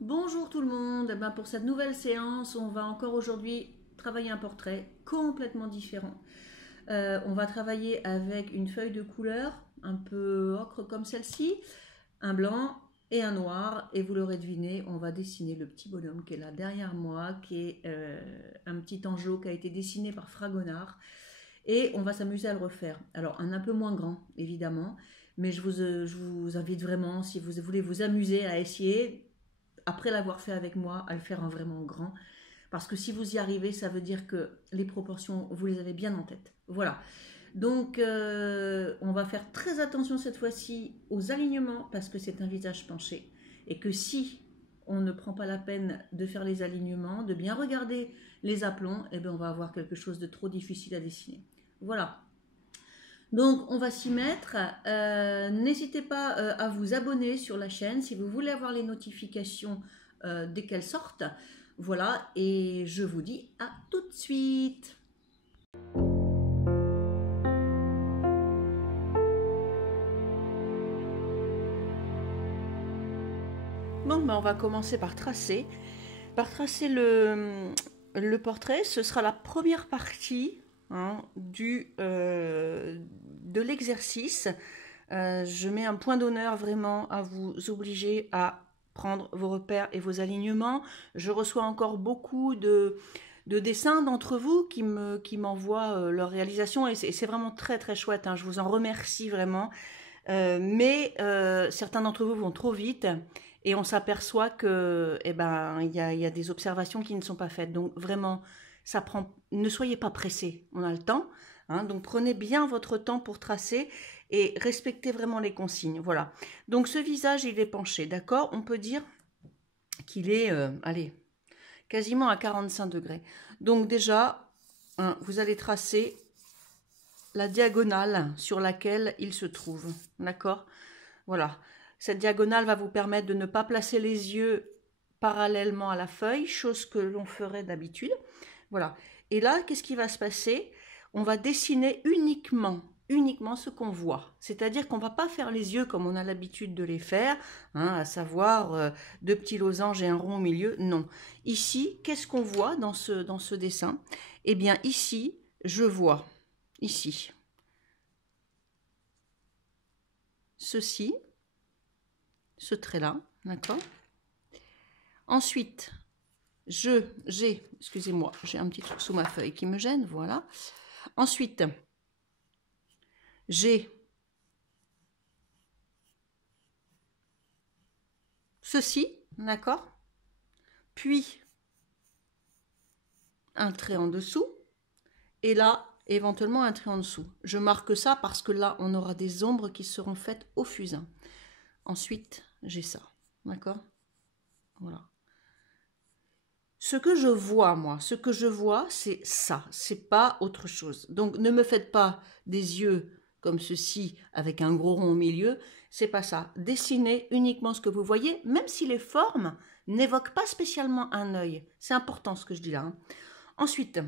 Bonjour tout le monde. Pour cette nouvelle séance, on va encore aujourd'hui travailler un portrait complètement différent. On va travailler avec une feuille de couleur un peu ocre comme celle-ci, un blanc et un noir. Et vous l'aurez deviné, on va dessiner le petit bonhomme qui est là derrière moi, qui est un petit angeau qui a été dessiné par Fragonard. Et on va s'amuser à le refaire. Alors un peu moins grand, évidemment, mais je vous invite vraiment, si vous voulez vous amuser, à essayer après l'avoir fait avec moi, à le faire en vraiment grand. Parce que si vous y arrivez, ça veut dire que les proportions, vous les avez bien en tête. Voilà. Donc, on va faire très attention cette fois-ci aux alignements parce que c'est un visage penché. Et que si on ne prend pas la peine de faire les alignements, de bien regarder les aplombs, eh bien on va avoir quelque chose de trop difficile à dessiner. Voilà. Donc, on va s'y mettre. N'hésitez pas à vous abonner sur la chaîne si vous voulez avoir les notifications dès qu'elles sortent. Voilà, et je vous dis à tout de suite. Bon, on va commencer par tracer. Le portrait. Ce sera la première partie de l'exercice. Je mets un point d'honneur vraiment à vous obliger à prendre vos repères et vos alignements. Je reçois encore beaucoup de dessins d'entre vous qui m'envoient leur réalisation et c'est vraiment très très chouette. Je vous en remercie vraiment. Mais certains d'entre vous vont trop vite et on s'aperçoit que il y a des observations qui ne sont pas faites. Donc vraiment, ça prend. Ne soyez pas pressés, on a le temps. Donc prenez bien votre temps pour tracer et respectez vraiment les consignes. Voilà. Donc ce visage, il est penché, d'accord? On peut dire qu'il est, allez, quasiment à 45 degrés. Donc déjà, vous allez tracer la diagonale sur laquelle il se trouve, d'accord? Voilà. Cette diagonale va vous permettre de ne pas placer les yeux parallèlement à la feuille, chose que l'on ferait d'habitude. Voilà. Et là, qu'est-ce qui va se passer? On va dessiner uniquement ce qu'on voit. C'est-à-dire qu'on ne va pas faire les yeux comme on a l'habitude de les faire, à savoir deux petits losanges et un rond au milieu. Non. Ici, qu'est-ce qu'on voit dans ce dessin? Eh bien, ici, je vois, ici, ceci, ce trait-là, d'accord? Ensuite, excusez-moi, j'ai un petit truc sous ma feuille qui me gêne, voilà. Ensuite, j'ai ceci, d'accord? Puis, un trait en dessous, et là, éventuellement un trait en dessous. Je marque ça parce que là, on aura des ombres qui seront faites au fusain. Ensuite, j'ai ça, d'accord? Voilà. Ce que je vois, moi, c'est ça, c'est pas autre chose. Donc, ne me faites pas des yeux comme ceci, avec un gros rond au milieu, c'est pas ça. Dessinez uniquement ce que vous voyez, même si les formes n'évoquent pas spécialement un œil. C'est important ce que je dis là. Ensuite,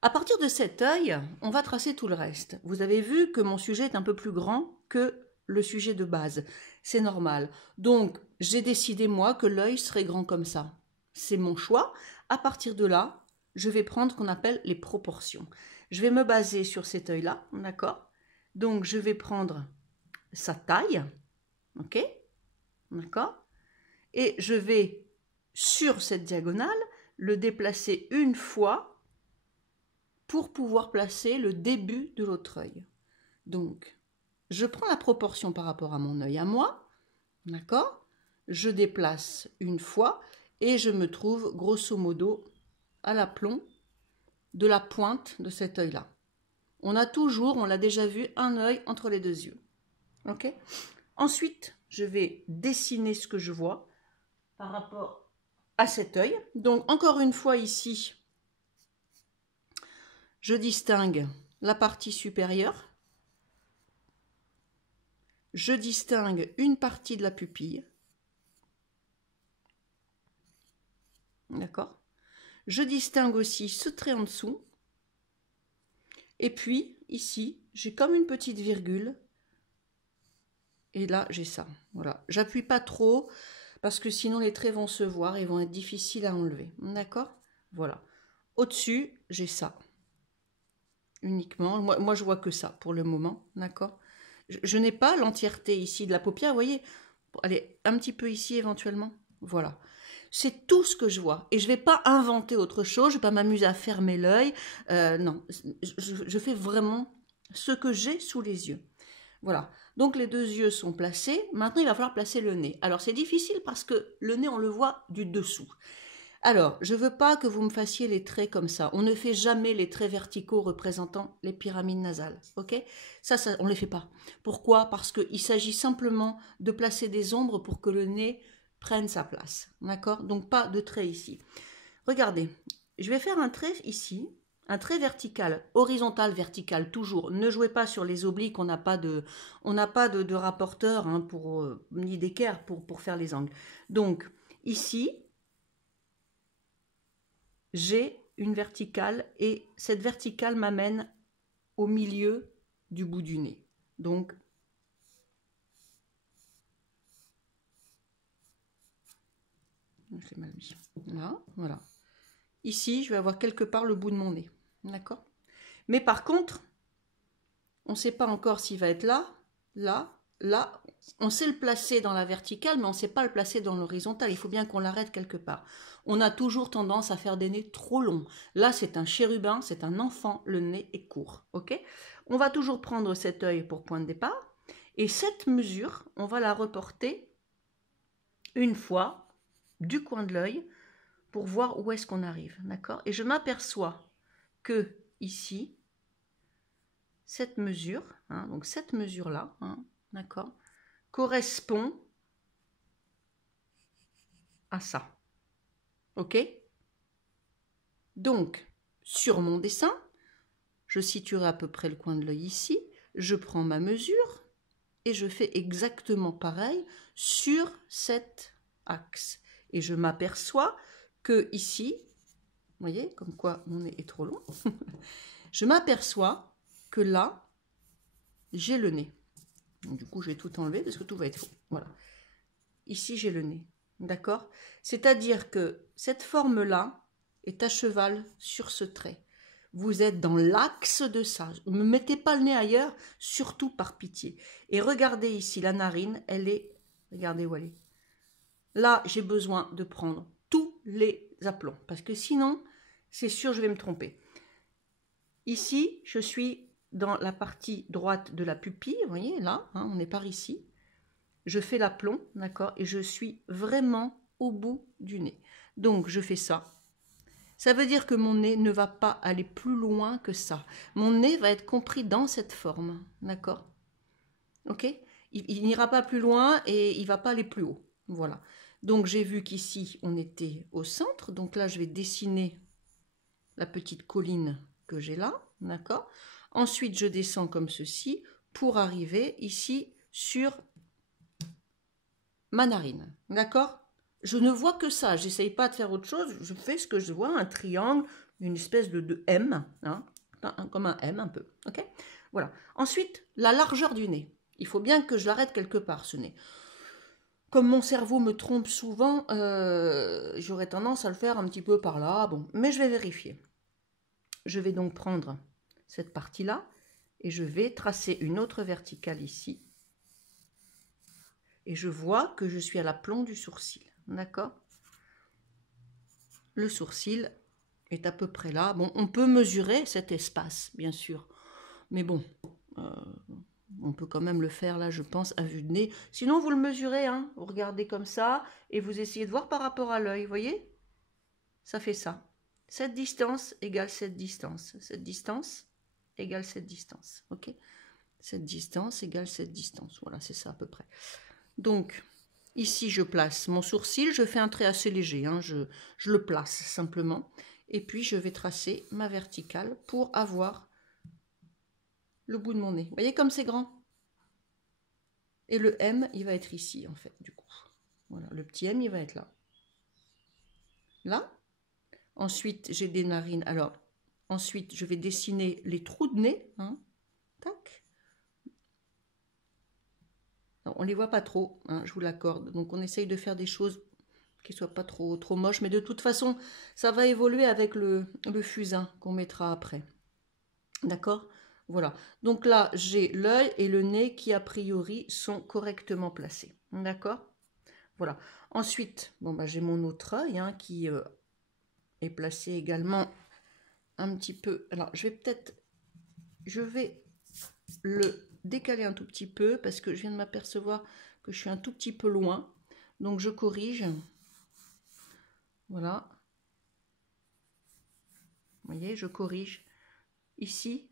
à partir de cet œil, on va tracer tout le reste. Vous avez vu que mon sujet est un peu plus grand que le sujet de base. C'est normal. Donc, j'ai décidé, moi, que l'œil serait grand comme ça. C'est mon choix. À partir de là, je vais prendre ce qu'on appelle les proportions. Je vais me baser sur cet œil-là, d'accord? Donc, je vais prendre sa taille, ok? D'accord? Et je vais, sur cette diagonale, le déplacer une fois pour pouvoir placer le début de l'autre œil. Donc, je prends la proportion par rapport à mon œil à moi, d'accord? Je déplace une fois et je me trouve grosso modo à l'aplomb de la pointe de cet œil-là. On a toujours, on l'a déjà vu, un œil entre les deux yeux. Ok? Ensuite, je vais dessiner ce que je vois par rapport à cet œil. Donc, encore une fois ici, je distingue la partie supérieure. Je distingue une partie de la pupille. D'accord? Je distingue aussi ce trait en dessous. Et puis, ici, j'ai comme une petite virgule. Et là, j'ai ça. Voilà. J'appuie pas trop parce que sinon les traits vont se voir et vont être difficiles à enlever. D'accord? Voilà. Au-dessus, j'ai ça. Uniquement. Moi, je vois que ça pour le moment. D'accord? Je n'ai pas l'entièreté ici de la paupière. Vous voyez? Allez, un petit peu ici éventuellement. Voilà. C'est tout ce que je vois. Et je ne vais pas inventer autre chose. Je ne vais pas m'amuser à fermer l'œil. Non. Je fais vraiment ce que j'ai sous les yeux. Voilà. Donc les deux yeux sont placés. Maintenant, il va falloir placer le nez. Alors, c'est difficile parce que le nez, on le voit du dessous. Alors, je ne veux pas que vous me fassiez les traits comme ça. On ne fait jamais les traits verticaux représentant les pyramides nasales. Ok? Ça, on ne les fait pas. Pourquoi? Parce qu'il s'agit simplement de placer des ombres pour que le nez prenne sa place. D'accord? Donc, pas de trait ici. Regardez, je vais faire un trait ici. Un trait vertical, horizontal, vertical, toujours. Ne jouez pas sur les obliques, on n'a pas de rapporteur hein, ni d'équerre pour faire les angles. Donc, ici, j'ai une verticale et cette verticale m'amène au milieu du bout du nez. Donc, je l'ai mal mis. Là, voilà. Ici, je vais avoir quelque part le bout de mon nez. D'accord? Mais par contre, on ne sait pas encore s'il va être là, là, là. On sait le placer dans la verticale, mais on ne sait pas le placer dans l'horizontale. Il faut bien qu'on l'arrête quelque part. On a toujours tendance à faire des nez trop longs. Là, c'est un chérubin, c'est un enfant, le nez est court. Ok? On va toujours prendre cet œil pour point de départ. Et cette mesure, on va la reporter une fois du coin de l'œil pour voir où est-ce qu'on arrive. D'accord? Et je m'aperçois que ici, cette mesure, hein, donc cette mesure-là, hein, d'accord, correspond à ça. Ok? Donc, sur mon dessin, je situerai à peu près le coin de l'œil ici, je prends ma mesure et je fais exactement pareil sur cet axe. Et je m'aperçois que ici, vous voyez, comme quoi mon nez est trop long, je m'aperçois que là, j'ai le nez. Donc, du coup, je vais tout enlever parce que tout va être faux. Voilà. Ici, j'ai le nez. D'accord? C'est-à-dire que cette forme-là est à cheval sur ce trait. Vous êtes dans l'axe de ça. Ne mettez pas le nez ailleurs, surtout par pitié. Et regardez ici, la narine, elle est... Regardez où elle est. Là, j'ai besoin de prendre tous les aplombs. Parce que sinon, c'est sûr, je vais me tromper. Ici, je suis dans la partie droite de la pupille. Vous voyez, là, hein, on est par ici. Je fais l'aplomb, d'accord, et je suis vraiment au bout du nez. Donc, je fais ça. Ça veut dire que mon nez ne va pas aller plus loin que ça. Mon nez va être compris dans cette forme, d'accord? Ok? Il n'ira pas plus loin et il ne va pas aller plus haut. Voilà. Donc, j'ai vu qu'ici, on était au centre. Donc là, je vais dessiner la petite colline que j'ai là, d'accord? Ensuite, je descends comme ceci pour arriver ici sur ma narine, d'accord? Je ne vois que ça, j'essaye pas de faire autre chose, je fais ce que je vois, un triangle, une espèce de M, hein, comme un M un peu, ok? Voilà. Ensuite, la largeur du nez. Il faut bien que je l'arrête quelque part, ce nez. Comme mon cerveau me trompe souvent, j'aurais tendance à le faire un petit peu par là, bon, mais je vais vérifier. Je vais donc prendre cette partie-là et je vais tracer une autre verticale ici. Et je vois que je suis à l'aplomb du sourcil. D'accord? Le sourcil est à peu près là. Bon, on peut mesurer cet espace, bien sûr. Mais bon, on peut quand même le faire là, je pense, à vue de nez. Sinon, vous le mesurez, hein. Vous regardez comme ça et vous essayez de voir par rapport à l'œil, vous voyez? Ça fait ça. Cette distance égale cette distance. Cette distance égale cette distance. Ok? Cette distance égale cette distance. Voilà, c'est ça à peu près. Donc, ici, je place mon sourcil. Je fais un trait assez léger. Hein, je le place simplement. Et puis, je vais tracer ma verticale pour avoir le bout de mon nez. Vous voyez comme c'est grand? Et le M, il va être ici, en fait, du coup. Voilà, le petit M, il va être là. Là. Ensuite, j'ai des narines. Alors, ensuite, je vais dessiner les trous de nez. Hein. Tac. Alors, on les voit pas trop, hein, je vous l'accorde. Donc on essaye de faire des choses qui soient pas trop moches, mais de toute façon, ça va évoluer avec le fusain qu'on mettra après. D'accord? Voilà. Donc là, j'ai l'œil et le nez qui, a priori, sont correctement placés. D'accord? Voilà. Ensuite, bon, bah, j'ai mon autre œil hein, qui est placé également un petit peu. Alors, je vais le décaler un tout petit peu parce que je viens de m'apercevoir que je suis un tout petit peu loin. Donc, je corrige. Voilà. Vous voyez, je corrige. Ici,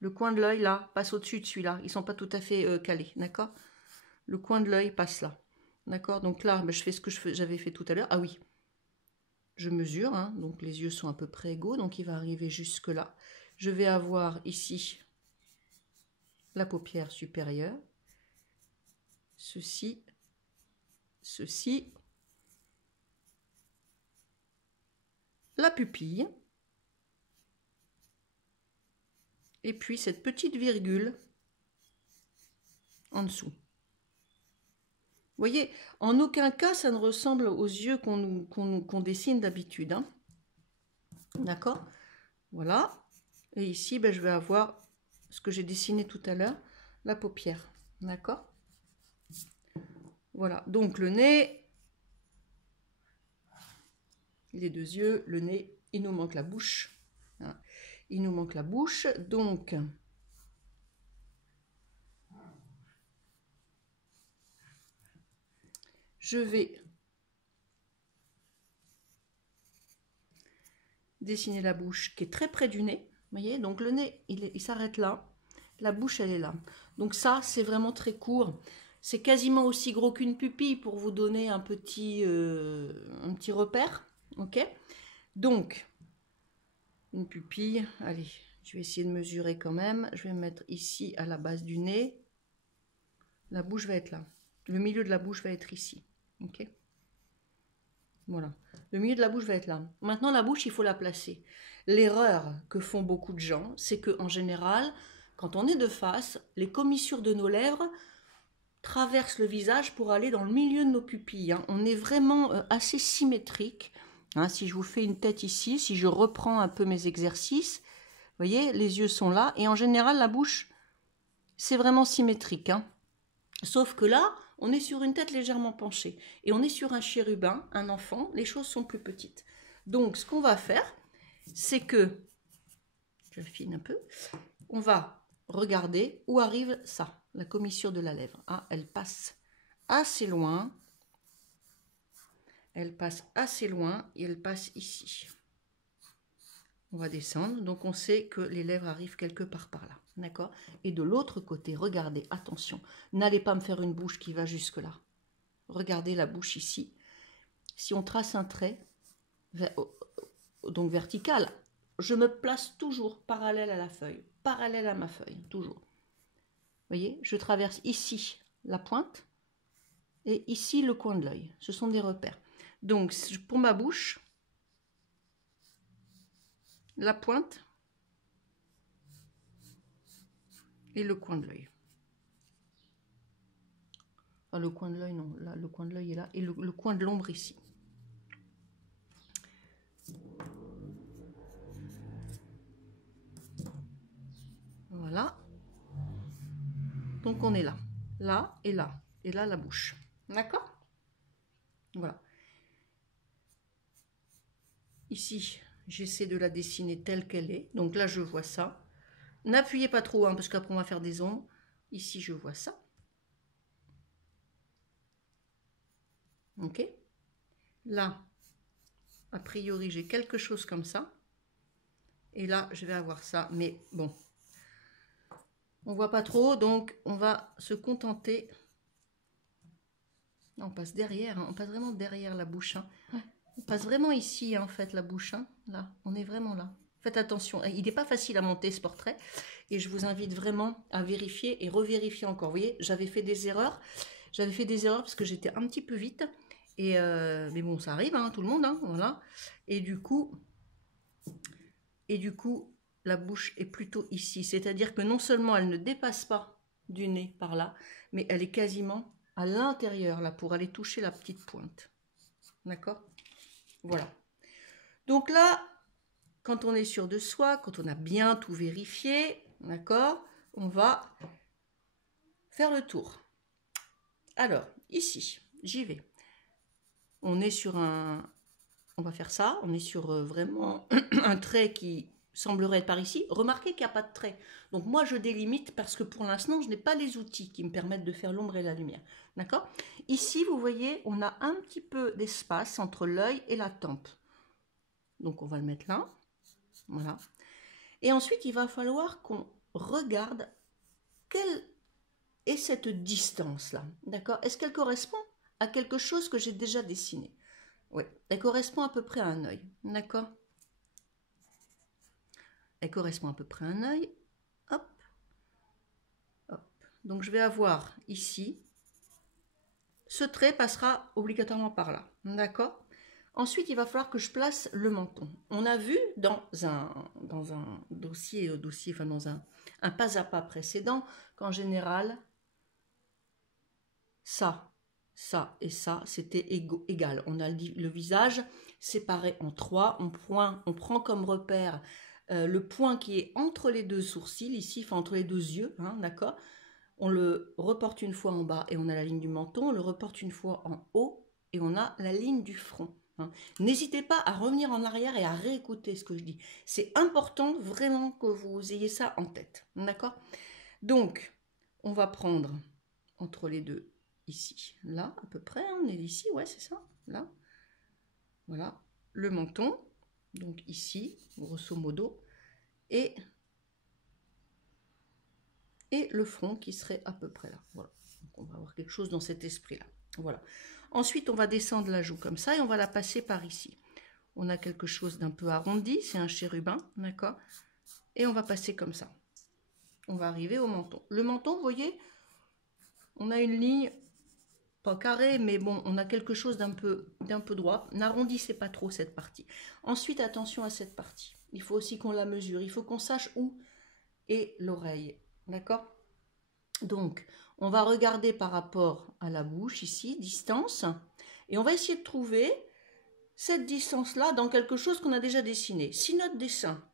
le coin de l'œil, là, passe au-dessus de celui-là. Ils ne sont pas tout à fait calés, d'accord? Le coin de l'œil passe là. D'accord? Donc là, je fais ce que j'avais fait tout à l'heure. Ah oui, je mesure, hein, donc les yeux sont à peu près égaux, donc il va arriver jusque là. Je vais avoir ici la paupière supérieure, ceci, ceci, la pupille, et puis cette petite virgule en dessous. Vous voyez, en aucun cas ça ne ressemble aux yeux qu'on dessine d'habitude. Hein. D'accord? Voilà. Et ici, je vais avoir ce que j'ai dessiné tout à l'heure, la paupière. D'accord? Voilà. Donc le nez, les deux yeux, le nez, il nous manque la bouche. Hein. Il nous manque la bouche. Donc, je vais dessiner la bouche qui est très près du nez. Vous voyez, donc le nez, il s'arrête là. La bouche, elle est là. Donc ça, c'est vraiment très court. C'est quasiment aussi gros qu'une pupille pour vous donner un petit repère. Ok? Donc, une pupille. Allez, je vais essayer de mesurer quand même. Je vais me mettre ici à la base du nez. La bouche va être là. Le milieu de la bouche va être ici. Ok? Voilà. Le milieu de la bouche va être là. Maintenant, la bouche, il faut la placer. L'erreur que font beaucoup de gens, c'est qu'en général, quand on est de face, les commissures de nos lèvres traversent le visage pour aller dans le milieu de nos pupilles. Hein. On est vraiment assez symétrique. Hein, si je vous fais une tête ici, si je reprends un peu mes exercices, vous voyez, les yeux sont là. Et en général, la bouche, c'est vraiment symétrique. Hein. Sauf que là, on est sur une tête légèrement penchée. Et on est sur un chérubin, un enfant, les choses sont plus petites. Donc, ce qu'on va faire, c'est que, j'affine un peu, on va regarder où arrive ça, la commissure de la lèvre. Ah, elle passe assez loin. Elle passe assez loin et elle passe ici. On va descendre, donc on sait que les lèvres arrivent quelque part par là. D'accord? Et de l'autre côté, regardez, attention, n'allez pas me faire une bouche qui va jusque là. Regardez la bouche ici. Si on trace un trait, donc vertical, je me place toujours parallèle à la feuille, parallèle à ma feuille, toujours. Vous voyez, je traverse ici la pointe et ici le coin de l'œil. Ce sont des repères. Donc, pour ma bouche, la pointe et le coin de l'œil. Ah, le coin de l'œil, non. Là, le coin de l'œil est là. Et le coin de l'ombre ici. Voilà. Donc, on est là. Là et là. Et là, la bouche. D'accord? Voilà. Ici, j'essaie de la dessiner telle qu'elle est. Donc là, je vois ça. N'appuyez pas trop, hein, parce qu'après, on va faire des ombres. Ici, je vois ça. Ok? Là, a priori, j'ai quelque chose comme ça. Et là, je vais avoir ça. Mais bon, on voit pas trop, donc on va se contenter. On passe derrière, hein, on passe vraiment derrière la bouche. Hein. On passe vraiment ici, hein, en fait, la bouche. Hein. Là, on est vraiment là. Faites attention, il n'est pas facile à monter ce portrait. Et je vous invite vraiment à vérifier et revérifier encore. Vous voyez, j'avais fait des erreurs. J'avais fait des erreurs parce que j'étais un petit peu vite. Et mais bon, ça arrive, hein, tout le monde. Hein, voilà. Et du coup, la bouche est plutôt ici. C'est-à-dire que non seulement elle ne dépasse pas du nez par là, mais elle est quasiment à l'intérieur, là, pour aller toucher la petite pointe. D'accord? Voilà. Donc là, quand on est sûr de soi, quand on a bien tout vérifié, d'accord, on va faire le tour. Alors, ici, j'y vais. On est sur un... On va faire ça, on est sur vraiment un trait qui semblerait être par ici. Remarquez qu'il n'y a pas de trait. Donc moi, je délimite parce que pour l'instant, je n'ai pas les outils qui me permettent de faire l'ombre et la lumière. D'accord? Ici, vous voyez, on a un petit peu d'espace entre l'œil et la tempe. Donc on va le mettre là. Voilà. Et ensuite, il va falloir qu'on regarde quelle est cette distance-là. D'accord? Est-ce qu'elle correspond à quelque chose que j'ai déjà dessiné? Oui, elle correspond à peu près à un œil. D'accord? Elle correspond à peu près à un œil. Hop. Hop. Donc je vais avoir ici. Ce trait passera obligatoirement par là. D'accord? Ensuite, il va falloir que je place le menton. On a vu dans un dossier, enfin dans un pas à pas précédent, qu'en général, ça et ça, c'était égal. On a le visage séparé en trois. On prend comme repère le point qui est entre les deux sourcils, ici, enfin entre les deux yeux, hein, d'accord? On le reporte une fois en bas et on a la ligne du menton. On le reporte une fois en haut et on a la ligne du front. Hein. N'hésitez pas à revenir en arrière et à réécouter ce que je dis. C'est important vraiment que vous ayez ça en tête. D'accord? Donc, on va prendre entre les deux ici, là à peu près. On est ici, ouais, c'est ça, là. Voilà, le menton, donc ici, grosso modo, et le front qui serait à peu près là. Voilà, donc on va avoir quelque chose dans cet esprit-là. Voilà. Ensuite, on va descendre la joue comme ça et on va la passer par ici. On a quelque chose d'un peu arrondi, c'est un chérubin, d'accord? Et on va passer comme ça. On va arriver au menton. Le menton, vous voyez, on a une ligne, pas carrée, mais bon, on a quelque chose d'un peu droit. N'arrondissez pas trop cette partie. Ensuite, attention à cette partie. Il faut aussi qu'on la mesure. Il faut qu'on sache où est l'oreille. D'accord? Donc, on va regarder par rapport à la bouche, ici, distance. Et on va essayer de trouver cette distance-là dans quelque chose qu'on a déjà dessiné. Si notre dessin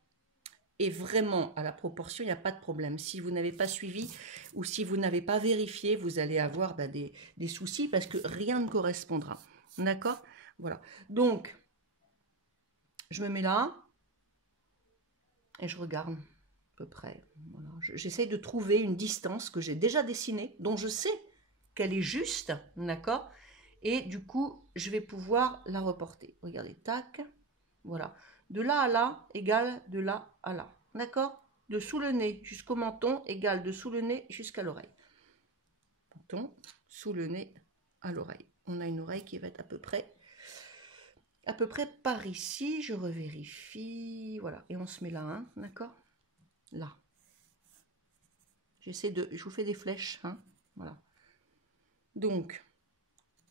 est vraiment à la proportion, il n'y a pas de problème. Si vous n'avez pas suivi ou si vous n'avez pas vérifié, vous allez avoir des soucis parce que rien ne correspondra. D'accord? Voilà. Donc, je me mets là et je regarde à peu près. Voilà. J'essaye de trouver une distance que j'ai déjà dessinée, dont je sais qu'elle est juste, d'accord? Et du coup, je vais pouvoir la reporter. Regardez, tac, voilà. De là à là égale de là à là, d'accord? De sous le nez jusqu'au menton égale de sous le nez jusqu'à l'oreille. Menton, sous le nez à l'oreille. On a une oreille qui va être à peu près par ici. Je revérifie, voilà. Et on se met là, hein, d'accord? Là. Je vous fais des flèches, hein, voilà. Donc,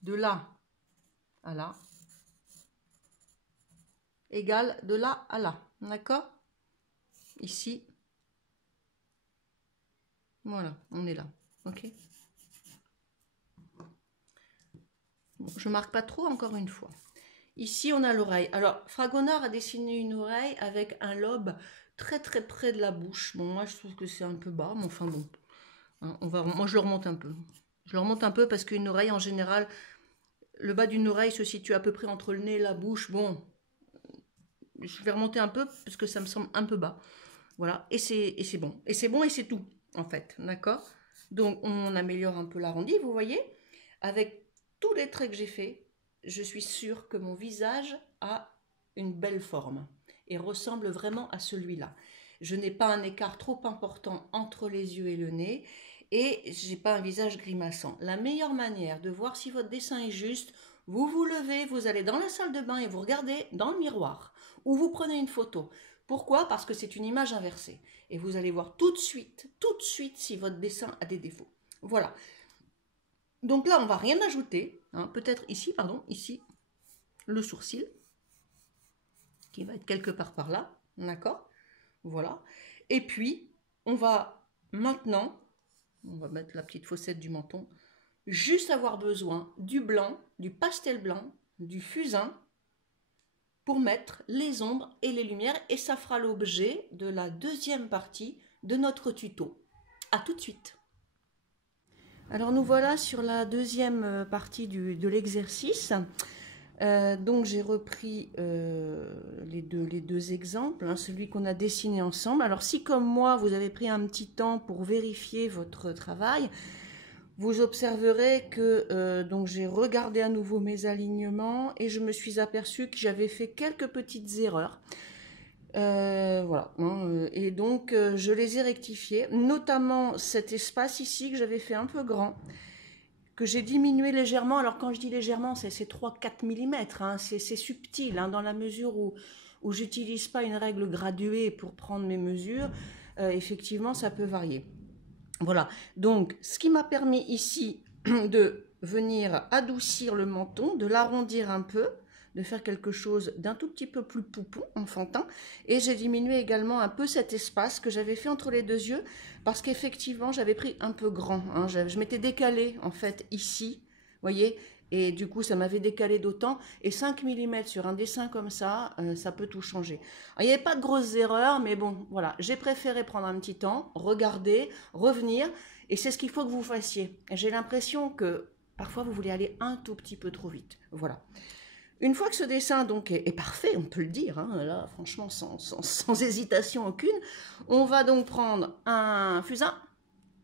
de là à là, égale de là à là, d'accord? Ici, voilà, on est là, ok? Bon, je marque pas trop encore une fois. Ici, on a l'oreille. Alors, Fragonard a dessiné une oreille avec un lobe très très près de la bouche. Bon, moi, je trouve que c'est un peu bas, mais enfin bon. Hein, moi, je le remonte un peu. Je le remonte un peu parce qu'une oreille, en général, le bas d'une oreille se situe à peu près entre le nez et la bouche. Bon, je vais remonter un peu parce que ça me semble un peu bas. Voilà, et c'est bon. Et c'est bon et c'est tout, en fait. D'accord? Donc, on améliore un peu l'arrondi, vous voyez? Avec tous les traits que j'ai faits, je suis sûre que mon visage a une belle forme et ressemble vraiment à celui-là. Je n'ai pas un écart trop important entre les yeux et le nez et je n'ai pas un visage grimaçant. La meilleure manière de voir si votre dessin est juste, vous vous levez, vous allez dans la salle de bain et vous regardez dans le miroir ou vous prenez une photo. Pourquoi? Parce que c'est une image inversée. Et vous allez voir tout de suite si votre dessin a des défauts. Voilà. Donc là, on ne va rien ajouter. Hein. Peut-être ici, pardon, ici, le sourcil, qui va être quelque part par là. D'accord? Voilà. Et puis, on va maintenant On va mettre la petite fossette du menton. Juste avoir besoin du blanc, du pastel blanc, du fusain pour mettre les ombres et les lumières. Et ça fera l'objet de la deuxième partie de notre tuto. A tout de suite. Alors nous voilà sur la deuxième partie de l'exercice. Donc j'ai repris les deux exemples, hein, celui qu'on a dessiné ensemble. Alors si comme moi vous avez pris un petit temps pour vérifier votre travail, vous observerez que donc j'ai regardé à nouveau mes alignements et je me suis aperçue que j'avais fait quelques petites erreurs. Voilà, hein, et donc je les ai rectifiées, notamment cet espace ici que j'avais fait un peu grand, que j'ai diminué légèrement. Alors quand je dis légèrement, c'est 3-4 mm, hein, c'est subtil, hein, dans la mesure où j'utilise pas une règle graduée pour prendre mes mesures. Effectivement, ça peut varier. Voilà, donc ce qui m'a permis ici de venir adoucir le menton, de l'arrondir un peu, de faire quelque chose d'un tout petit peu plus poupon, enfantin, et j'ai diminué également un peu cet espace que j'avais fait entre les deux yeux, parce qu'effectivement j'avais pris un peu grand, hein, je m'étais décalé en fait ici, voyez, et du coup ça m'avait décalé d'autant, et 5 mm sur un dessin comme ça, ça peut tout changer. Alors, il n'y avait pas de grosses erreurs, mais bon, voilà, j'ai préféré prendre un petit temps, regarder, revenir, et c'est ce qu'il faut que vous fassiez. J'ai l'impression que parfois vous voulez aller un tout petit peu trop vite, voilà. Une fois que ce dessin donc est parfait, on peut le dire, hein, là franchement sans hésitation aucune, on va donc prendre un fusain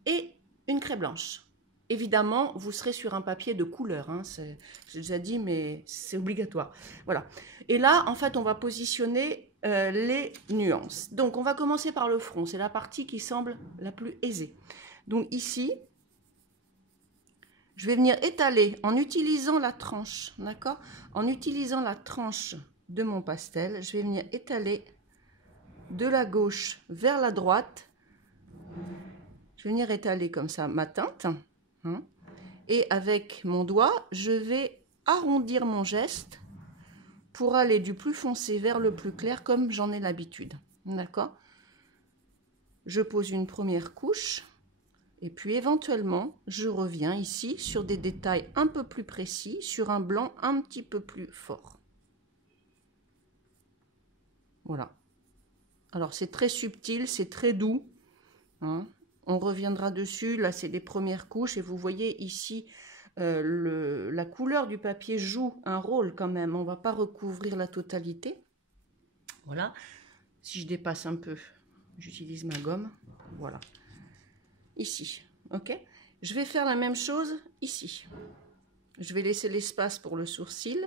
et une craie blanche. Évidemment, vous serez sur un papier de couleur, hein, j'ai déjà dit, mais c'est obligatoire. Voilà. Et là, en fait, on va positionner les nuances. Donc, on va commencer par le front, c'est la partie qui semble la plus aisée. Donc ici, je vais venir étaler en utilisant la tranche, d'accord? En utilisant la tranche de mon pastel, je vais venir étaler de la gauche vers la droite. Je vais venir étaler comme ça ma teinte. Hein, et avec mon doigt, je vais arrondir mon geste pour aller du plus foncé vers le plus clair comme j'en ai l'habitude. D'accord? Je pose une première couche. Et puis éventuellement, je reviens ici sur des détails un peu plus précis, sur un blanc un petit peu plus fort. Voilà. Alors c'est très subtil, c'est très doux. Hein. On reviendra dessus, là c'est les premières couches et vous voyez ici la couleur du papier joue un rôle quand même. On ne va pas recouvrir la totalité. Voilà. Si je dépasse un peu, j'utilise ma gomme. Voilà. Ici, ok. Je vais faire la même chose ici. Je vais laisser l'espace pour le sourcil.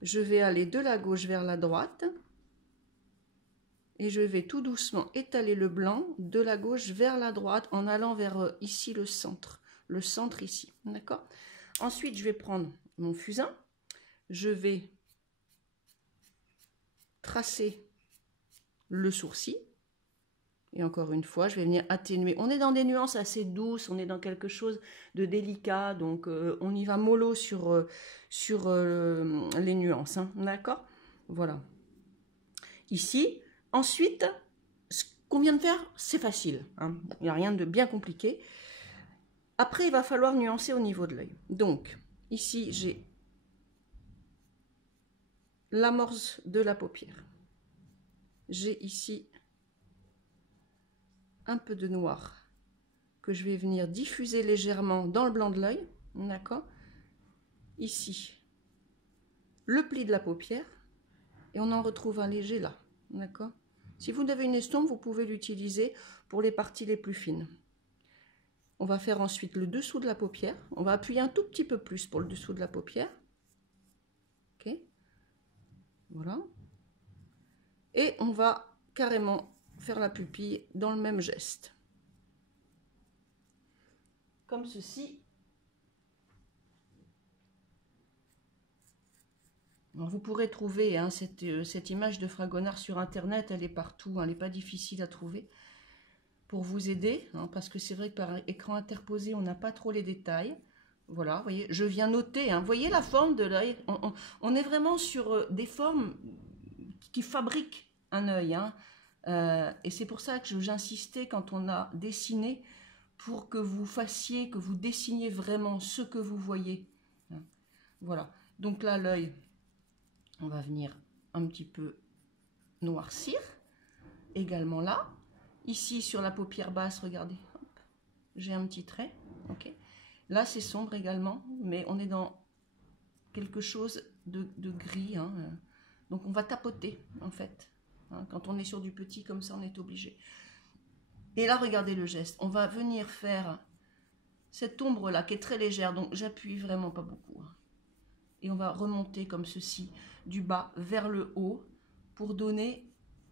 Je vais aller de la gauche vers la droite. Et je vais tout doucement étaler le blanc de la gauche vers la droite en allant vers ici le centre ici, d'accord. Ensuite, je vais prendre mon fusain. Je vais tracer le sourcil. Et encore une fois, je vais venir atténuer. On est dans des nuances assez douces, on est dans quelque chose de délicat, donc on y va mollo sur les nuances, hein, d'accord? Voilà. Ici, ensuite, ce qu'on vient de faire, c'est facile, hein, il n'y a rien de bien compliqué. Après, il va falloir nuancer au niveau de l'œil. Donc, ici, j'ai l'amorce de la paupière. J'ai ici un peu de noir que je vais venir diffuser légèrement dans le blanc de l'œil, d'accord? Ici, le pli de la paupière, et on en retrouve un léger là, d'accord? Si vous avez une estompe, vous pouvez l'utiliser pour les parties les plus fines. On va faire ensuite le dessous de la paupière, on va appuyer un tout petit peu plus pour le dessous de la paupière, ok? Voilà. Et on va carrément faire la pupille dans le même geste. Comme ceci. Alors vous pourrez trouver hein, cette image de Fragonard sur internet, elle est partout, hein, elle n'est pas difficile à trouver pour vous aider, hein, parce que c'est vrai que par écran interposé, on n'a pas trop les détails. Voilà, vous voyez, je viens noter, hein, vous voyez la forme de l'œil, on est vraiment sur des formes qui fabriquent un œil, hein, et c'est pour ça que j'insistais quand on a dessiné pour que vous fassiez, que vous dessiniez vraiment ce que vous voyez. Voilà. Donc là, l'œil, on va venir un petit peu noircir. Également là. Ici, sur la paupière basse, regardez. J'ai un petit trait. Ok. Là, c'est sombre également, mais on est dans quelque chose de gris. Hein. Donc, on va tapoter, en fait. Hein. Quand on est sur du petit, comme ça, on est obligé. Et là, regardez le geste. On va venir faire cette ombre-là, qui est très légère. Donc, j'appuie vraiment pas beaucoup. Hein. Et on va remonter comme ceci, du bas vers le haut, pour donner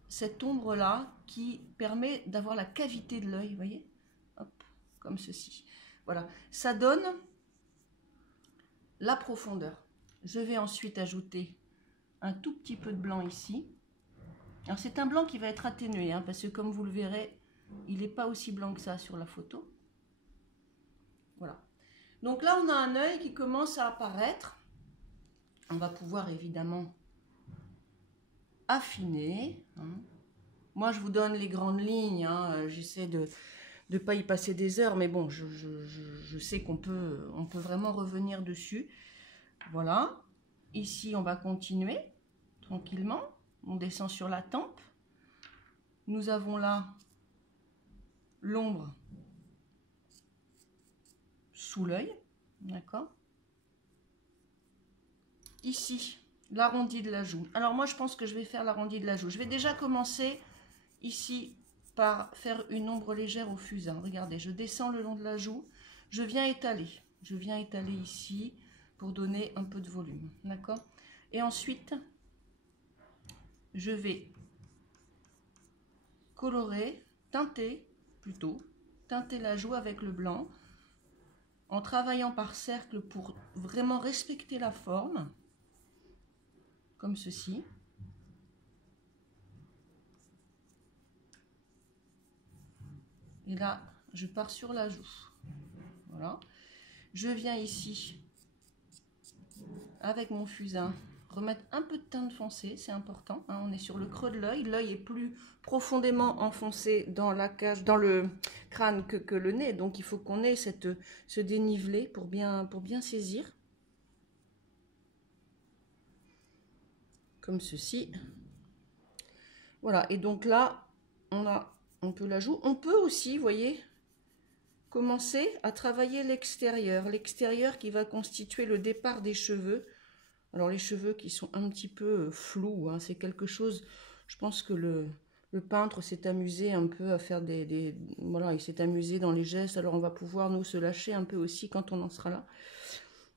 cette ombre-là qui permet d'avoir la cavité de l'œil, vous voyez? Hop, comme ceci. Voilà, ça donne la profondeur. Je vais ensuite ajouter un tout petit peu de blanc ici. Alors c'est un blanc qui va être atténué, hein, parce que comme vous le verrez, il n'est pas aussi blanc que ça sur la photo. Voilà. Donc là, on a un œil qui commence à apparaître. On va pouvoir évidemment affiner. Hein. Moi, je vous donne les grandes lignes. Hein. J'essaie de ne pas y passer des heures, mais bon, je sais qu'on peut vraiment revenir dessus. Voilà. Ici, on va continuer tranquillement. On descend sur la tempe. Nous avons là l'ombre sous l'œil. D'accord? Ici, l'arrondi de la joue. Alors moi, je pense que je vais faire l'arrondi de la joue. Je vais déjà commencer ici par faire une ombre légère au fusain. Regardez, je descends le long de la joue. Je viens étaler. Je viens étaler ici pour donner un peu de volume. D'accord? Et ensuite, je vais colorer, teinter plutôt, teinter la joue avec le blanc en travaillant par cercle pour vraiment respecter la forme. Comme ceci. Et là, je pars sur la joue. Voilà. Je viens ici, avec mon fusain, remettre un peu de teinte foncée, c'est important. Hein, on est sur le creux de l'œil. L'œil est plus profondément enfoncé dans la cage, dans le crâne que le nez. Donc, il faut qu'on ait ce dénivelé pour bien saisir. Comme ceci. Voilà. Et donc là, on a un peu la joue. On peut aussi, vous voyez, commencer à travailler l'extérieur qui va constituer le départ des cheveux. Alors les cheveux qui sont un petit peu flous, hein, c'est quelque chose, je pense que le peintre s'est amusé un peu à faire voilà, il s'est amusé dans les gestes, alors on va pouvoir nous se lâcher un peu aussi quand on en sera là.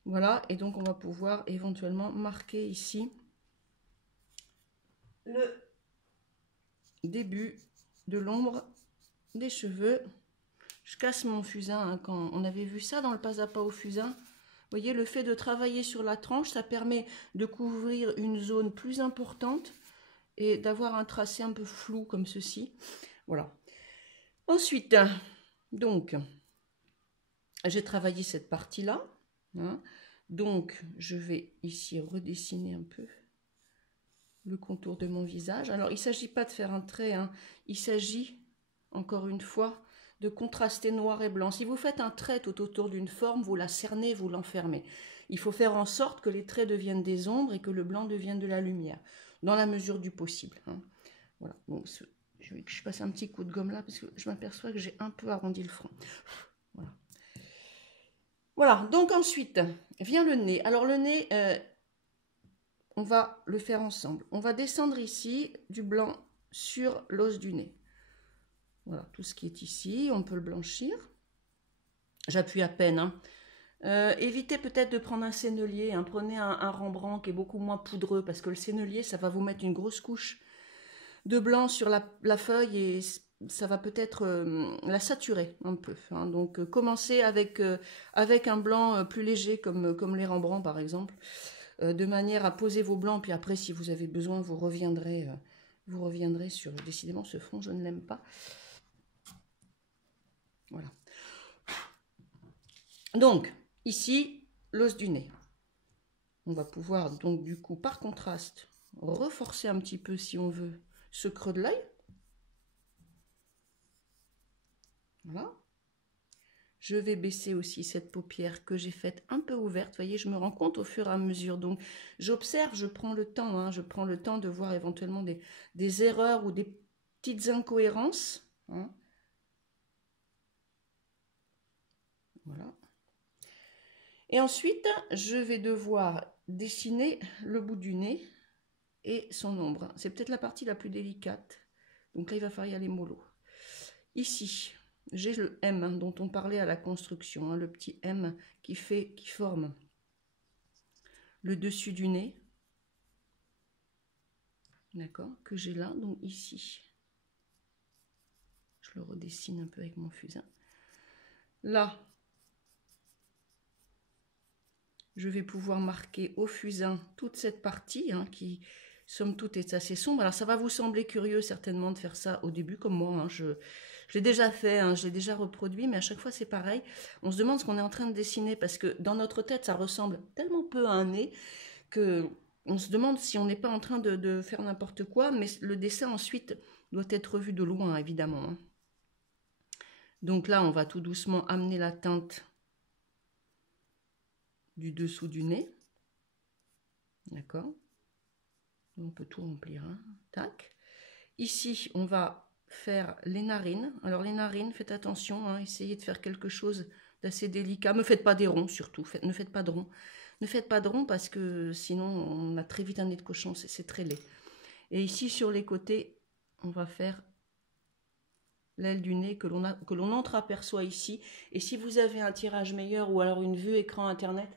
Voilà, et donc on va pouvoir éventuellement marquer ici le début de l'ombre des cheveux. Je casse mon fusain, hein, quand on avait vu ça dans le pas à pas au fusain. Vous voyez, le fait de travailler sur la tranche, ça permet de couvrir une zone plus importante et d'avoir un tracé un peu flou comme ceci. Voilà. Ensuite, donc, j'ai travaillé cette partie-là. Hein, donc, je vais ici redessiner un peu le contour de mon visage. Alors, il ne s'agit pas de faire un trait, hein, il s'agit, encore une fois, de contraster noir et blanc. Si vous faites un trait tout autour d'une forme, vous la cernez, vous l'enfermez. Il faut faire en sorte que les traits deviennent des ombres et que le blanc devienne de la lumière, dans la mesure du possible. Hein. Voilà. Donc, je passe un petit coup de gomme là, parce que je m'aperçois que j'ai un peu arrondi le front. Voilà. Voilà, donc ensuite, vient le nez. Alors le nez, on va le faire ensemble. On va descendre ici du blanc sur l'os du nez. Voilà, tout ce qui est ici, on peut le blanchir. J'appuie à peine. Hein. Évitez peut-être de prendre un sennelier. Hein. Prenez un Rembrandt qui est beaucoup moins poudreux, parce que le sennelier, ça va vous mettre une grosse couche de blanc sur la feuille et ça va peut-être la saturer un peu. Hein. Donc, commencez avec un blanc plus léger, comme les Rembrandt, par exemple, de manière à poser vos blancs, puis après, si vous avez besoin, vous reviendrez sur... Décidément, ce fond, je ne l'aime pas. Voilà. Donc, ici, l'os du nez. On va pouvoir, donc, du coup, par contraste, reforcer un petit peu, si on veut, ce creux de l'œil. Voilà. Je vais baisser aussi cette paupière que j'ai faite un peu ouverte. Vous voyez, je me rends compte au fur et à mesure. Donc, j'observe, je prends le temps. Hein, je prends le temps de voir éventuellement des erreurs ou des petites incohérences. Hein. Voilà. Et ensuite, je vais devoir dessiner le bout du nez et son ombre. C'est peut-être la partie la plus délicate. Donc là, il va falloir y aller mollo. Ici, j'ai le M dont on parlait à la construction, hein, le petit M qui forme le dessus du nez. D'accord, que j'ai là, donc ici. Je le redessine un peu avec mon fusain. Là, je vais pouvoir marquer au fusain toute cette partie hein, qui, somme toute, est assez sombre. Alors, ça va vous sembler curieux certainement de faire ça au début, comme moi. Hein. Je l'ai déjà fait, hein, je l'ai déjà reproduit, mais à chaque fois, c'est pareil. On se demande ce qu'on est en train de dessiner parce que dans notre tête, ça ressemble tellement peu à un nez que on se demande si on n'est pas en train de faire n'importe quoi, mais le dessin ensuite doit être vu de loin, évidemment. Hein. Donc là, on va tout doucement amener la teinte du dessous du nez. D'accord. On peut tout remplir. Hein. Tac. Ici, on va faire les narines. Alors les narines, faites attention, hein, essayez de faire quelque chose d'assez délicat. Ne faites pas des ronds surtout, ne faites pas de ronds. Ne faites pas de ronds parce que sinon on a très vite un nez de cochon, c'est très laid. Et ici sur les côtés, on va faire l'aile du nez que l'on entreaperçoit ici. Et si vous avez un tirage meilleur ou alors une vue écran internet,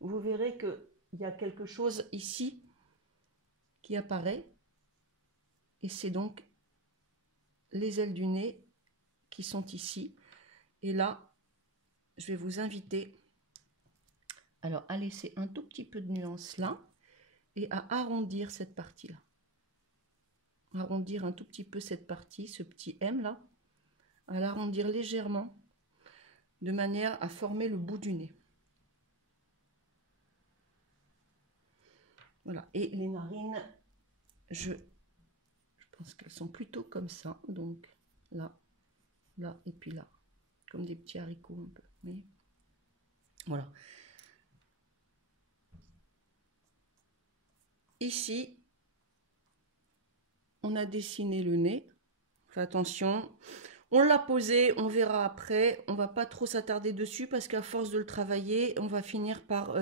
vous verrez qu'il y a quelque chose ici qui apparaît. Et c'est donc les ailes du nez qui sont ici. Et là, je vais vous inviter alors à laisser un tout petit peu de nuance là et à arrondir cette partie-là. Arrondir un tout petit peu cette partie, ce petit M là, à l'arrondir légèrement de manière à former le bout du nez. Voilà, et les narines, je pense qu'elles sont plutôt comme ça, donc là, là et puis là, comme des petits haricots un peu. Mais voilà. Ici, on a dessiné le nez. Faites attention, on l'a posé, on verra après. On va pas trop s'attarder dessus parce qu'à force de le travailler, on va finir par,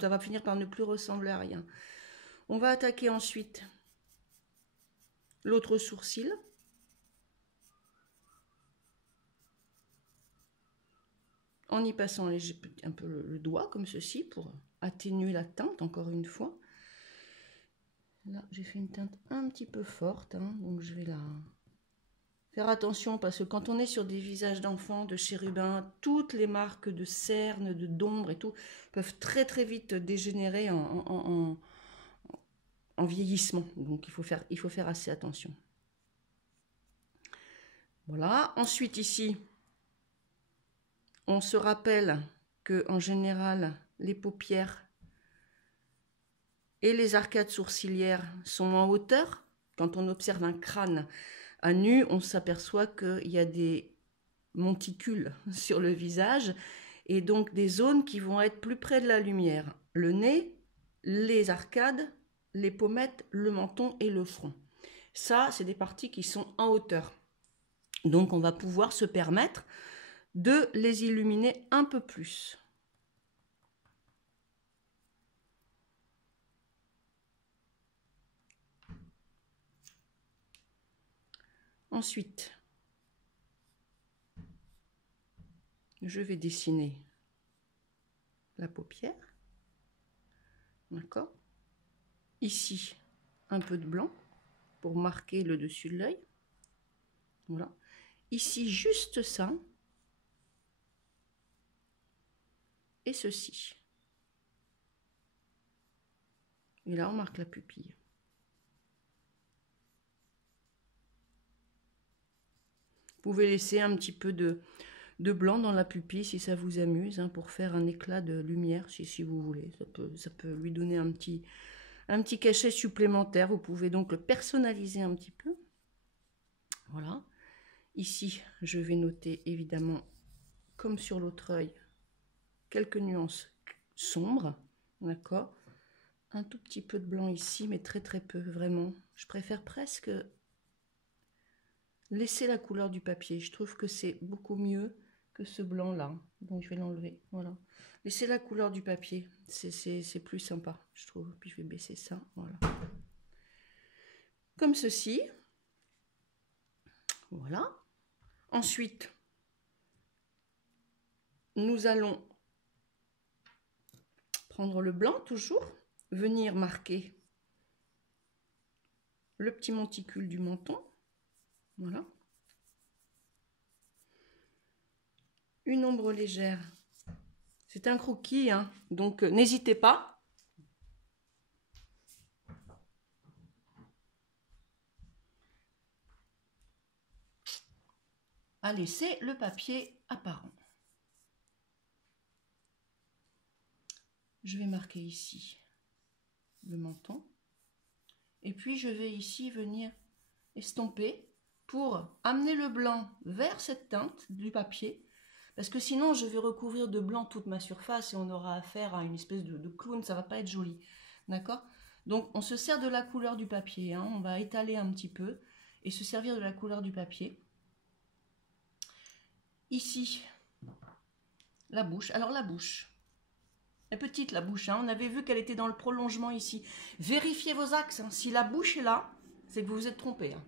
ça va finir par ne plus ressembler à rien. On va attaquer ensuite l'autre sourcil. En y passant un peu le doigt comme ceci pour atténuer la teinte encore une fois. Là, j'ai fait une teinte un petit peu forte, hein, donc je vais la faire attention parce que quand on est sur des visages d'enfants, de chérubins, toutes les marques de cernes, d'ombre et tout peuvent très très vite dégénérer en vieillissement. Donc il faut faire assez attention. Voilà. Ensuite ici, on se rappelle que en général les paupières et les arcades sourcilières sont en hauteur. Quand on observe un crâne à nu, on s'aperçoit qu'il y a des monticules sur le visage et donc des zones qui vont être plus près de la lumière. Le nez, les arcades, les pommettes, le menton et le front. Ça, c'est des parties qui sont en hauteur. Donc, on va pouvoir se permettre de les illuminer un peu plus. Ensuite, je vais dessiner la paupière. D'accord? Ici, un peu de blanc pour marquer le dessus de l'œil. Voilà. Ici, juste ça. Et ceci. Et là, on marque la pupille. Vous pouvez laisser un petit peu de blanc dans la pupille si ça vous amuse, hein, pour faire un éclat de lumière si vous voulez. Ça peut lui donner un petit cachet supplémentaire. Vous pouvez donc le personnaliser un petit peu. Voilà. Ici, je vais noter évidemment comme sur l'autre œil, quelques nuances sombres, d'accord? Un tout petit peu de blanc ici, mais très très peu, vraiment. Je préfère presque laisser la couleur du papier. Je trouve que c'est beaucoup mieux que ce blanc-là. Donc je vais l'enlever, voilà. Laissez la couleur du papier, c'est plus sympa, je trouve. Puis je vais baisser ça, voilà. Comme ceci. Voilà. Ensuite, nous allons prendre le blanc toujours, venir marquer le petit monticule du menton. Voilà. Une ombre légère. C'est un croquis, hein, donc n'hésitez pas. À laisser le papier apparent. Je vais marquer ici le menton. Et puis je vais ici venir estomper pour amener le blanc vers cette teinte du papier. Parce que sinon je vais recouvrir de blanc toute ma surface et on aura affaire à une espèce de clown, ça va pas être joli. D'accord? Donc on se sert de la couleur du papier, hein, on va étaler un petit peu et se servir de la couleur du papier. Ici, la bouche. Alors la bouche, elle est petite la bouche, hein. On avait vu qu'elle était dans le prolongement ici. Vérifiez vos axes, hein. Si la bouche est là, c'est que vous vous êtes trompé. Hein.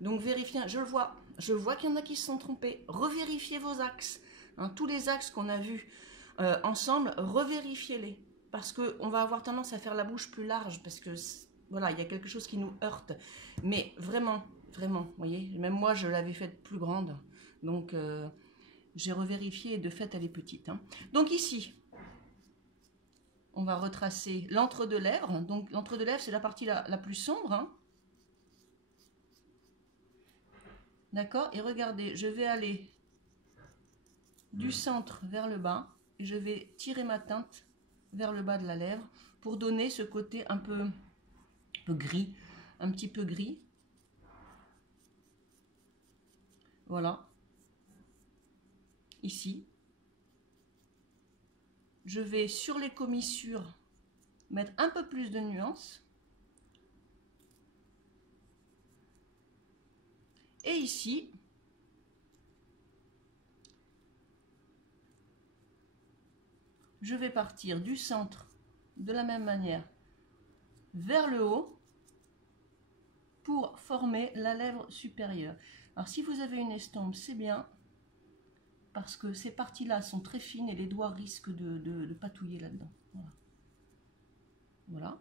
Donc vérifiez, je vois qu'il y en a qui se sont trompés. Revérifiez vos axes, hein. Tous les axes qu'on a vus ensemble, revérifiez-les. Parce qu'on va avoir tendance à faire la bouche plus large, parce que voilà, il y a quelque chose qui nous heurte. Mais vraiment, vraiment, vous voyez, même moi je l'avais faite plus grande. Donc j'ai revérifié et de fait elle est petite. Hein. Donc ici, on va retracer l'entre-deux-lèvres. Donc l'entre-deux-lèvres, c'est la partie la plus sombre. Hein. D'accord? Et regardez, je vais aller du centre vers le bas. Et je vais tirer ma teinte vers le bas de la lèvre pour donner ce côté un peu gris. Un petit peu gris. Voilà. Ici. Je vais sur les commissures mettre un peu plus de nuances. Et ici, je vais partir du centre de la même manière vers le haut pour former la lèvre supérieure. Alors si vous avez une estompe, c'est bien, parce que ces parties-là sont très fines et les doigts risquent de patouiller là-dedans. Voilà. Voilà.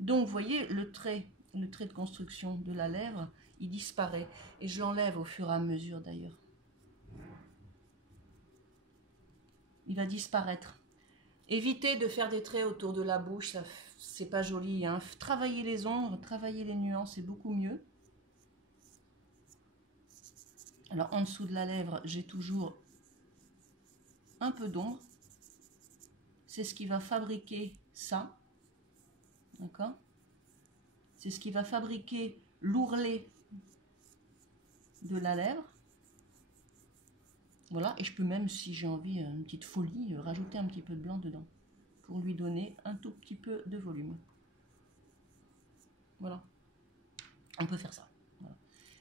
Donc vous voyez, le trait de construction de la lèvre, il disparaît. Et je l'enlève au fur et à mesure d'ailleurs. Il va disparaître. Évitez de faire des traits autour de la bouche, c'est pas joli. Hein. Travaillez les ombres, travaillez les nuances, c'est beaucoup mieux. Alors en dessous de la lèvre, j'ai toujours un peu d'ombre. C'est ce qui va fabriquer ça. D'accord? C'est ce qui va fabriquer l'ourlet de la lèvre. Voilà, et je peux même, si j'ai envie, une petite folie, rajouter un petit peu de blanc dedans pour lui donner un tout petit peu de volume. Voilà, on peut faire ça. Voilà.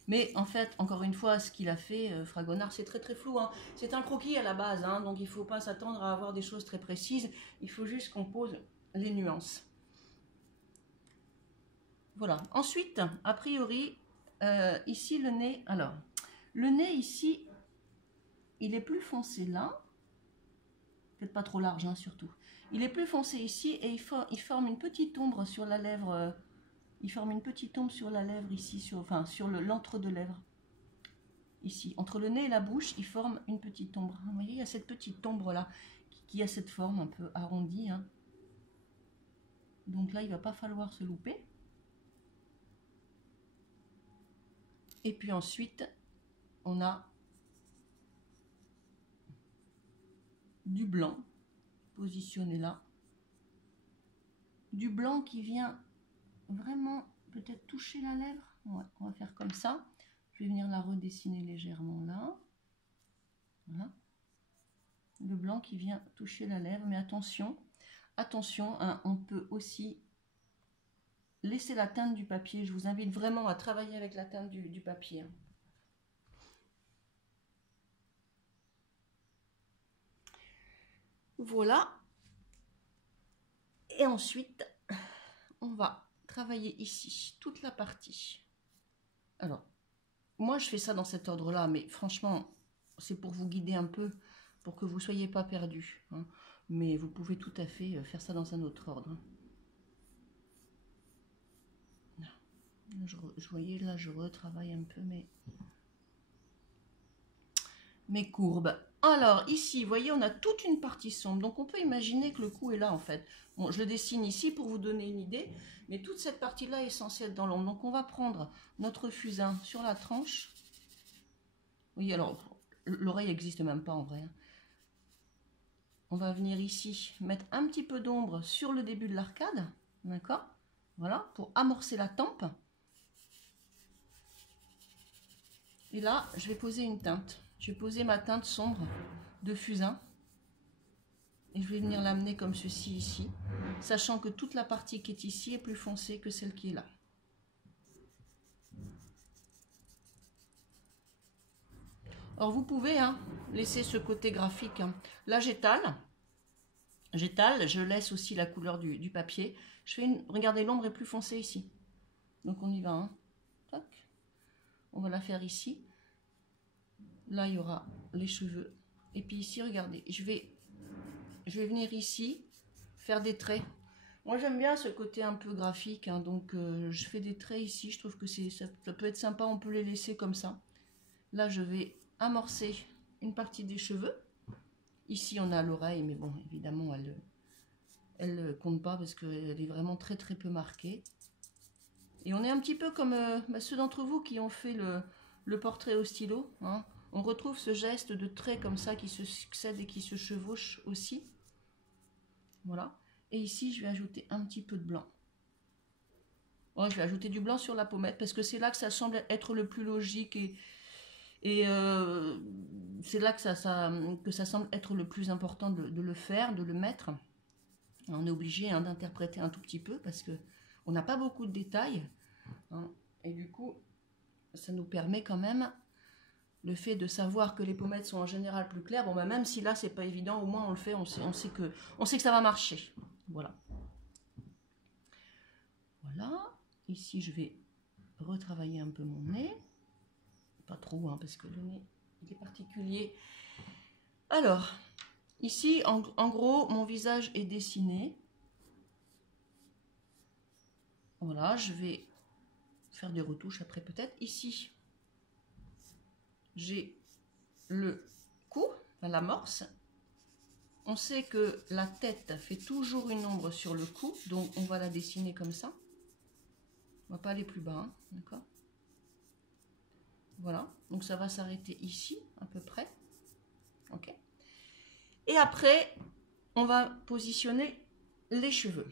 Mais en fait, encore une fois, ce qu'il a fait, Fragonard, c'est très très flou. Hein. C'est un croquis à la base, hein, donc il ne faut pas s'attendre à avoir des choses très précises. Il faut juste qu'on pose les nuances. Voilà. Ensuite, a priori, ici le nez. Alors, le nez ici, il est plus foncé là. Peut-être pas trop large, hein, surtout. Il est plus foncé ici et il forme une petite ombre sur la lèvre. Il forme une petite ombre sur la lèvre ici, sur l'entre-deux-lèvres. Ici, entre le nez et la bouche, il forme une petite ombre. Vous voyez, il y a cette petite ombre-là qui a cette forme un peu arrondie. Hein. Donc là, il ne va pas falloir se louper. Et puis ensuite, on a du blanc positionné là. Du blanc qui vient vraiment peut-être toucher la lèvre. Ouais, on va faire comme ça. Je vais venir la redessiner légèrement là. Voilà. le blanc qui vient toucher la lèvre, mais attention, attention, hein, on peut aussi laisser la teinte du papier. Je vous invite vraiment à travailler avec la teinte du papier. Voilà. Et ensuite, on va travailler ici, toute la partie. Alors, moi je fais ça dans cet ordre-là, mais franchement, c'est pour vous guider un peu, pour que vous ne soyez pas perdus. Hein. Mais vous pouvez tout à fait faire ça dans un autre ordre. Je voyais là, je retravaille un peu mes courbes. Alors ici, vous voyez, on a toute une partie sombre. Donc on peut imaginer que le cou est là en fait. Bon, je le dessine ici pour vous donner une idée. Mais toute cette partie-là est censée être dans l'ombre. Donc on va prendre notre fusain sur la tranche. Oui, alors l'oreille n'existe même pas en vrai. On va venir ici mettre un petit peu d'ombre sur le début de l'arcade. D'accord? Voilà, pour amorcer la tempe. Et là, je vais poser une teinte. Je vais poser ma teinte sombre de fusain. Et je vais venir l'amener comme ceci ici. Sachant que toute la partie qui est ici est plus foncée que celle qui est là. Alors vous pouvez laisser ce côté graphique. Hein. Là, j'étale. J'étale, je laisse aussi la couleur du papier. Je fais une... Regardez, l'ombre est plus foncée ici. Donc on y va. Hein. Tac. On va la faire ici. Là, il y aura les cheveux. Et puis ici, regardez, je vais venir ici faire des traits. Moi, j'aime bien ce côté un peu graphique. Hein, donc, je fais des traits ici. Je trouve que ça peut être sympa. On peut les laisser comme ça. Là, je vais amorcer une partie des cheveux. Ici, on a l'oreille. Mais bon, évidemment, elle compte pas parce qu'elle est vraiment très, très peu marquée. Et on est un petit peu comme ceux d'entre vous qui ont fait le portrait au stylo. Hein. On retrouve ce geste de traits comme ça qui se succèdent et qui se chevauchent aussi. Voilà. Et ici, je vais ajouter un petit peu de blanc. Bon, je vais ajouter du blanc sur la pommette parce que c'est là que ça semble être le plus logique et c'est là que ça semble être le plus important de le faire, de le mettre. On est obligé d'interpréter un tout petit peu parce que on n'a pas beaucoup de détails. Hein, et du coup, ça nous permet quand même le fait de savoir que les pommettes sont en général plus claires. Bon, bah, même si là, c'est pas évident, au moins on le fait, on sait que ça va marcher. Voilà. Voilà. Ici, je vais retravailler un peu mon nez. Pas trop, hein, parce que le nez, il est particulier. Alors, ici, en gros, mon visage est dessiné. Voilà, je vais faire des retouches après peut-être. Ici, j'ai le cou, enfin, l'amorce. On sait que la tête fait toujours une ombre sur le cou, donc on va la dessiner comme ça. On va pas aller plus bas, hein, d'accord? Voilà, donc ça va s'arrêter ici, à peu près. Ok. Et après, on va positionner les cheveux.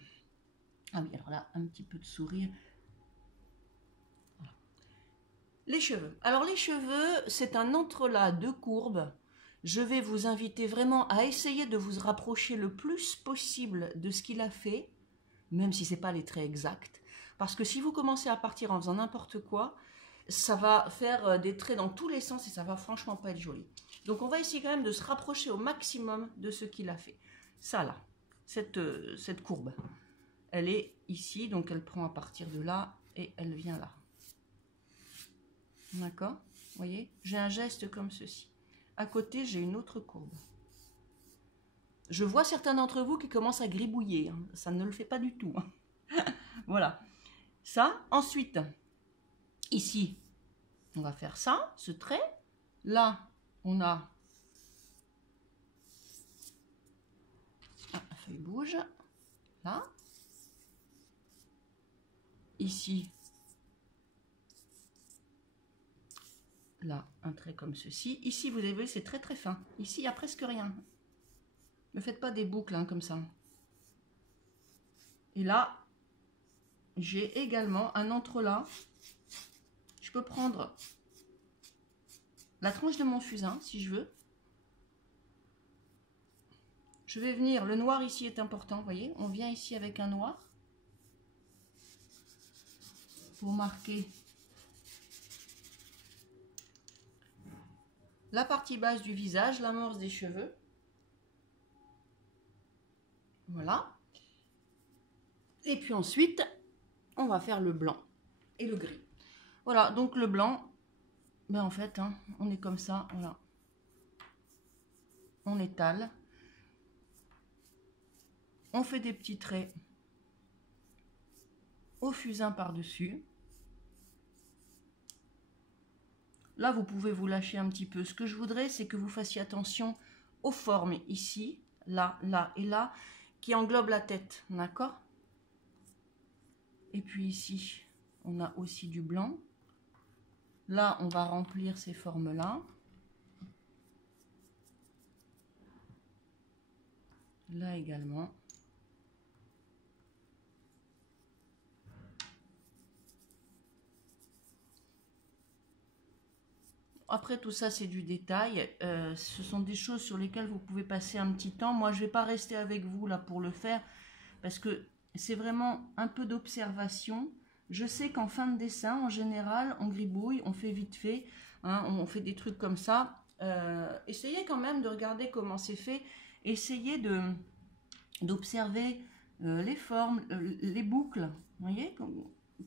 Ah oui, alors là, un petit peu de sourire. Voilà. Les cheveux. Alors les cheveux, c'est un entrelac de courbes. Je vais vous inviter vraiment à essayer de vous rapprocher le plus possible de ce qu'il a fait, même si ce n'est pas les traits exacts. Parce que si vous commencez à partir en faisant n'importe quoi, ça va faire des traits dans tous les sens et ça va franchement pas être joli. Donc on va essayer quand même de se rapprocher au maximum de ce qu'il a fait. Ça là, cette courbe, elle est ici, donc elle prend à partir de là et elle vient là. D'accord? Vous voyez? J'ai un geste comme ceci. À côté, j'ai une autre courbe. Je vois certains d'entre vous qui commencent à gribouiller. Hein. Ça ne le fait pas du tout. Hein. Voilà. Ça. Ensuite, ici, on va faire ça, ce trait. Là, on a... Ah, la feuille bouge. Là. Ici. Là, un trait comme ceci. Ici, vous avez vu, c'est très très fin. Ici, il n'y a presque rien. Ne faites pas des boucles hein, comme ça. Et là, j'ai également un entrelac. Je peux prendre la tranche de mon fusain, si je veux. Je vais venir, le noir ici est important, vous voyez, on vient ici avec un noir pour marquer la partie basse du visage, l'amorce des cheveux. Voilà. Et puis ensuite, on va faire le blanc et le gris. Voilà, donc le blanc, ben en fait, hein, on est comme ça, voilà. On étale. On fait des petits traits au fusain par-dessus. Là, vous pouvez vous lâcher un petit peu. Ce que je voudrais, c'est que vous fassiez attention aux formes ici, là, là et là, qui englobent la tête, d'accord? Et puis ici, on a aussi du blanc. Là, on va remplir ces formes-là. Là également. Après, tout ça, c'est du détail. Ce sont des choses sur lesquelles vous pouvez passer un petit temps. Moi, je ne vais pas rester avec vous là pour le faire parce que c'est vraiment un peu d'observation. Je sais qu'en fin de dessin, en général, on gribouille, on fait vite fait, hein, on fait des trucs comme ça. Essayez quand même de regarder comment c'est fait. Essayez d'observer les formes, les boucles. Vous voyez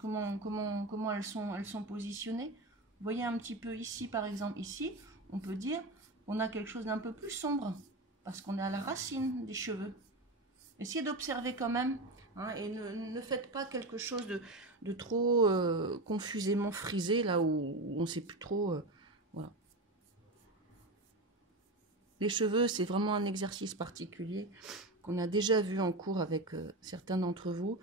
comment elles sont positionnées. Vous voyez un petit peu ici, par exemple, ici, on peut dire on a quelque chose d'un peu plus sombre parce qu'on est à la racine des cheveux. Essayez d'observer quand même, hein, et ne faites pas quelque chose de trop confusément frisé, là où on ne sait plus trop. Voilà. Les cheveux, c'est vraiment un exercice particulier qu'on a déjà vu en cours avec certains d'entre vous.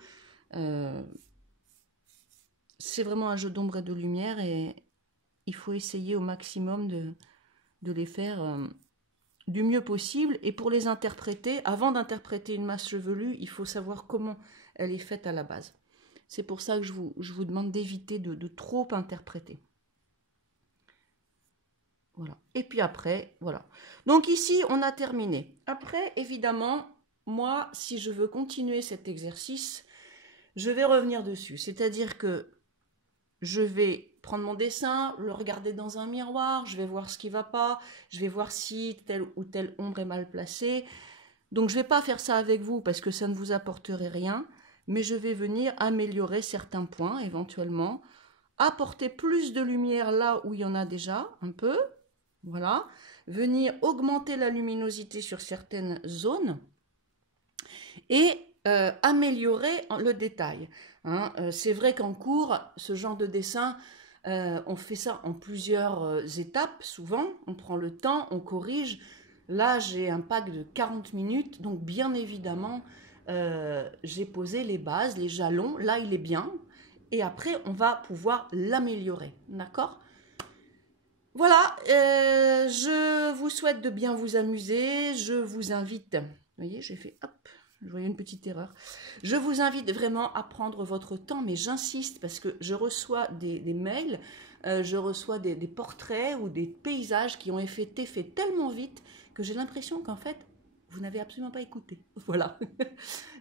C'est vraiment un jeu d'ombre et de lumière et il faut essayer au maximum de les faire du mieux possible. Et pour les interpréter, avant d'interpréter une masse chevelue, il faut savoir comment elle est faite à la base. C'est pour ça que je vous demande d'éviter de trop interpréter. Voilà. Et puis après, voilà. Donc ici, on a terminé. Après, évidemment, moi, si je veux continuer cet exercice, je vais revenir dessus. C'est-à-dire que je vais prendre mon dessin, le regarder dans un miroir, je vais voir ce qui ne va pas, je vais voir si telle ou telle ombre est mal placée. Donc je ne vais pas faire ça avec vous parce que ça ne vous apporterait rien, mais je vais venir améliorer certains points éventuellement, apporter plus de lumière là où il y en a déjà un peu, voilà, venir augmenter la luminosité sur certaines zones et améliorer le détail. Hein. C'est vrai qu'en cours, ce genre de dessin, on fait ça en plusieurs étapes, souvent. On prend le temps, on corrige. Là, j'ai un pack de 40 minutes, donc bien évidemment, j'ai posé les bases, les jalons. Là, il est bien. Et après, on va pouvoir l'améliorer. D'accord ? Voilà, je vous souhaite de bien vous amuser. Je vous invite... Vous voyez, j'ai fait... Hop. Je voyais une petite erreur. Je vous invite vraiment à prendre votre temps, mais j'insiste parce que je reçois des mails, je reçois des portraits ou des paysages qui ont été faits tellement vite que j'ai l'impression qu'en fait, vous n'avez absolument pas écouté. Voilà.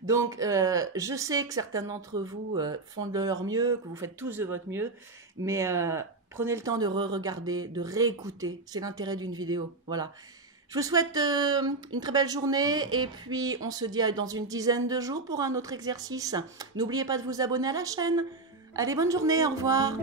Donc, je sais que certains d'entre vous font de leur mieux, que vous faites tous de votre mieux, mais prenez le temps de re-regarder, de réécouter. C'est l'intérêt d'une vidéo. Voilà. Je vous souhaite une très belle journée et puis on se dit dans une dizaine de jours pour un autre exercice. N'oubliez pas de vous abonner à la chaîne. Allez, bonne journée, au revoir.